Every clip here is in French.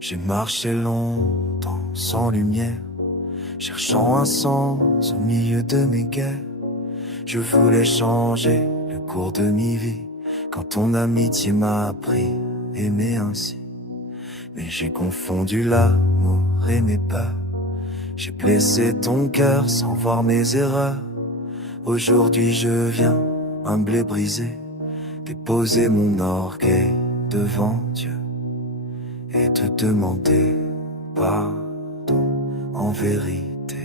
J'ai marché longtemps sans lumière, cherchant un sens au milieu de mes guerres. Je voulais changer le cours de mi vie, quand ton amitié m'a appris aimer ainsi. Mais j'ai confondu l'amour et mes peurs, j'ai blessé ton cœur sans voir mes erreurs. Aujourd'hui je viens, humble et brisé, déposer mon orgueil devant Dieu et te demander pardon en vérité.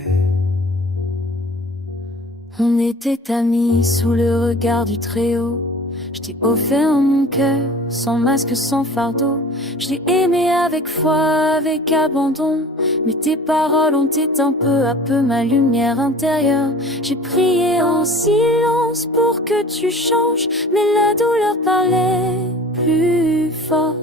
On était amis sous le regard du Très-Haut. Je t'ai offert mon cœur, sans masque, sans fardeau. Je l'ai aimé avec foi, avec abandon. Mais tes paroles ont éteint peu à peu ma lumière intérieure. J'ai prié en silence pour que tu changes, mais la douleur parlait plus fort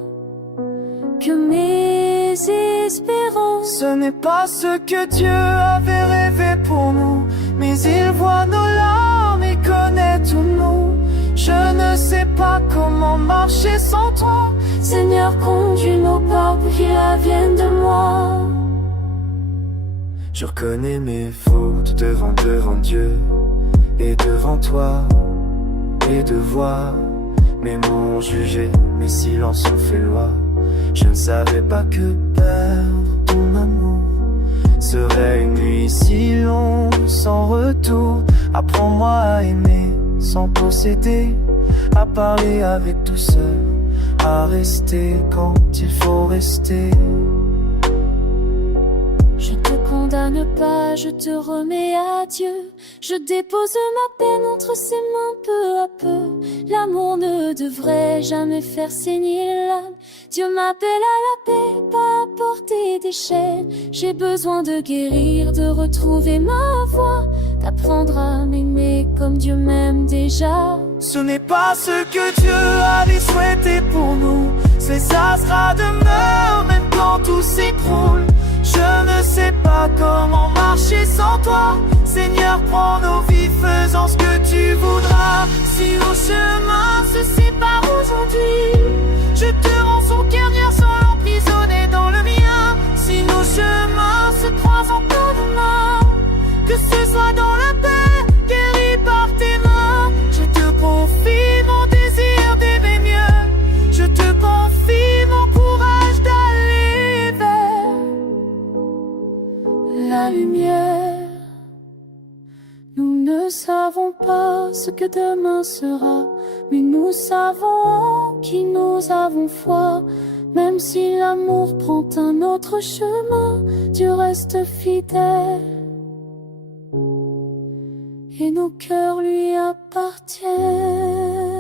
que mes espérances. Ce n'est pas ce que Dieu avait rêvé pour nous, mais il voit nos larmes et connaît tous nous. Je ne sais pas comment marcher sans toi. Seigneur, conduis nos pas pour qu'ils viennent de moi. Je reconnais mes fautes devant Dieu et devant toi. Et de voir mes mots ont jugé, mes silences ont fait loi. Je ne savais pas que perdre ton amour serait une nuit si longue sans retour. Apprends-moi à aimer sans posséder, à parler avec douceur, à rester quand il faut rester. Je te condamne pas, je te remets à Dieu. Je dépose ma peine entre ses mains peu à peu. L'amour ne devrait jamais faire saigner l'âme. Dieu m'appelle à la paix, pas à porter des chaînes. J'ai besoin de guérir, de retrouver ma voix, d'apprendre à m'aimer comme Dieu m'aime déjà. Ce n'est pas ce que Dieu avait souhaité pour nous. C'est ça sera demeure même quand tout s'écroule. Je ne sais pas comment marcher sans toi. Seigneur, prends nos vies, faisant ce que tu voudras. Si nos chemins se séparent aujourd'hui, je te rends son cœur sans l'emprisonner dans le mien. Si nos chemins se croisent encore demain, que ce soit dans la paix, guéri par tes mains. Je te confie mon désir d'aimer mieux. Je te confie mon courage d'aller vers la lumière. Nous ne savons pas ce que demain sera, mais nous savons en qui nous avons foi. Même si l'amour prend un autre chemin, Dieu reste fidèle et nos cœurs lui appartiennent.